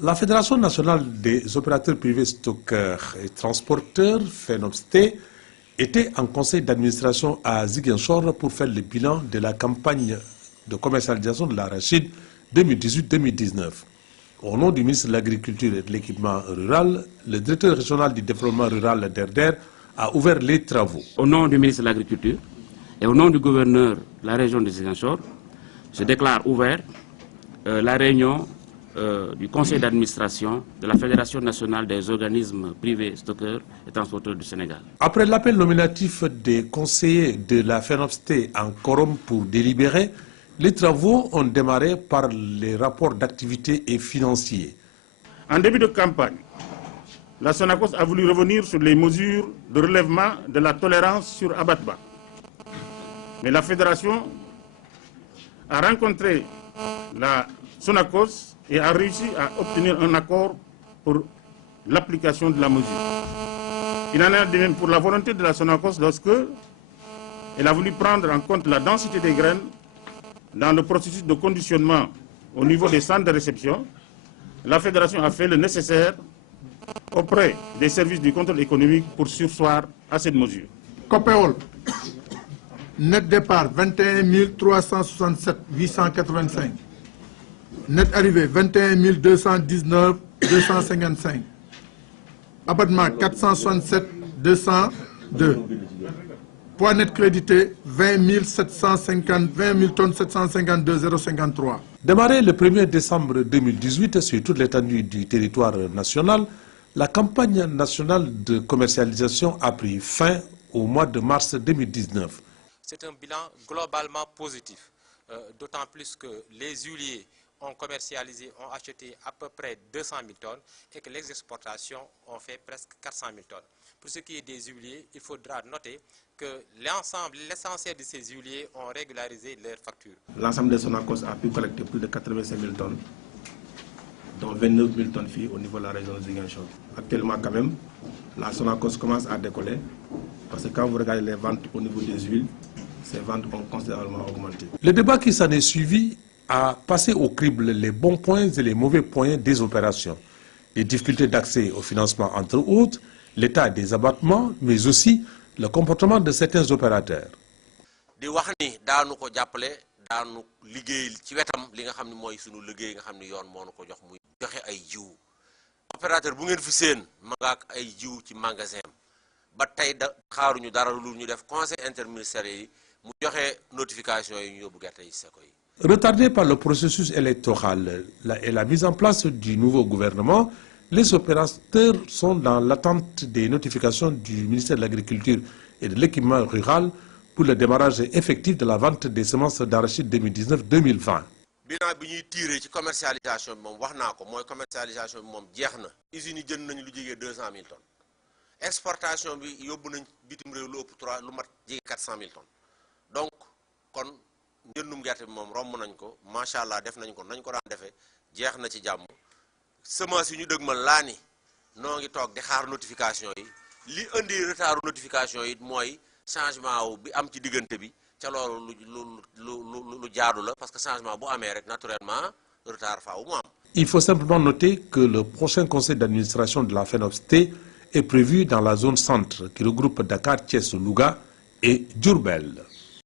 La Fédération nationale des opérateurs privés stockeurs et transporteurs, FENOPST, était en conseil d'administration à Ziguinchor pour faire le bilan de la campagne de commercialisation de l'arachide 2018-2019. Au nom du ministre de l'Agriculture et de l'Équipement rural, le directeur régional du développement rural d'Herder a ouvert les travaux. Au nom du ministre de l'Agriculture et au nom du gouverneur de la région de Ziguinchor, je déclare ouvert la réunion du conseil d'administration de la Fédération nationale des organismes privés stockeurs et transporteurs du Sénégal. Après l'appel nominatif des conseillers de la FENOPST en quorum pour délibérer, les travaux ont démarré par les rapports d'activité et financiers. En début de campagne, la Sonacos a voulu revenir sur les mesures de relèvement de la tolérance sur abattement. Mais la Fédération a rencontré la Sonacos et a réussi à obtenir un accord pour l'application de la mesure. Il en est de même pour la volonté de la Sonacos lorsque elle a voulu prendre en compte la densité des graines dans le processus de conditionnement au niveau des centres de réception. La Fédération a fait le nécessaire auprès des services du contrôle économique pour surseoir à cette mesure. Copéol, net départ 21 367 885. Net arrivé 21 219 255. Abattement 467 202. Poids net crédité 20 tonnes 752 053. Démarré le 1er décembre 2018 sur toute l'étendue du territoire national, la campagne nationale de commercialisation a pris fin au mois de mars 2019. C'est un bilan globalement positif, d'autant plus que les huiliers ont commercialisé, ont acheté à peu près 200 000 tonnes et que les exportations ont fait presque 400 000 tonnes. Pour ce qui est des huiliers, il faudra noter que l'essentiel de ces huiliers ont régularisé leurs factures. L'ensemble des Sonacos a pu collecter plus de 85 000 tonnes, dont 29 000 tonnes filles au niveau de la région de Ziguinchor. Actuellement, quand même, la Sonacos commence à décoller parce que quand vous regardez les ventes au niveau des huiles, ces ventes ont considérablement augmenté. Le débat qui s'en est suivi a passé au crible les bons points et les mauvais points des opérations. Les difficultés d'accès au financement entre autres, l'état des abattements, mais aussi le comportement de certains opérateurs. di wax ni daanu ko jàppale daanu liggéey ci wetam li nga xam ne mooy sunu liggéey nga xam ne yoon moo nu ko jox muy joxe ay jiw opérateur bu ngeen fi seen ma nga ak ay jiw ci magasin ba tey da xaaruñu dara lu ñu def conseil interministériel yi mu joxe notification yi ñu yóbbu gerte yi seko yi. Retardés par le processus électoral et la mise en place du nouveau gouvernement, les opérateurs sont dans l'attente des notifications du ministère de l'Agriculture et de l'Équipement rural pour le démarrage effectif de la vente des semences d'arachide 2019-2020. bilan bi ñuy tiré ci commercialisation bi moom wax naa ko mooy commercialisation bi moom jeex na usines yi jënd nañu lu jege 200 000 tonnes exportation bi yóbbu nañ bitim réew lu ëpp 3 lu mat jege 400 000 tonnes donc kon njëndum gerte bi moom romb nañ ko macha allah def nañ ko nañ ko daan defee jeex na ci jàmm. semence yi ñu dëgmal laa ni noo ngi toog di xaar notification yi li indi retardu notification yi mooy changement wu bi am ci diggante bi ca loolu lu jaadu la parce que changement bu amee rek naturellement retard faaw mu am. Il faut simplement noter que le prochain conseil d'administration de la FENOPST est prévu dans la zone centre qui regroupe Dakar, Thiès, Louga et Diourbel.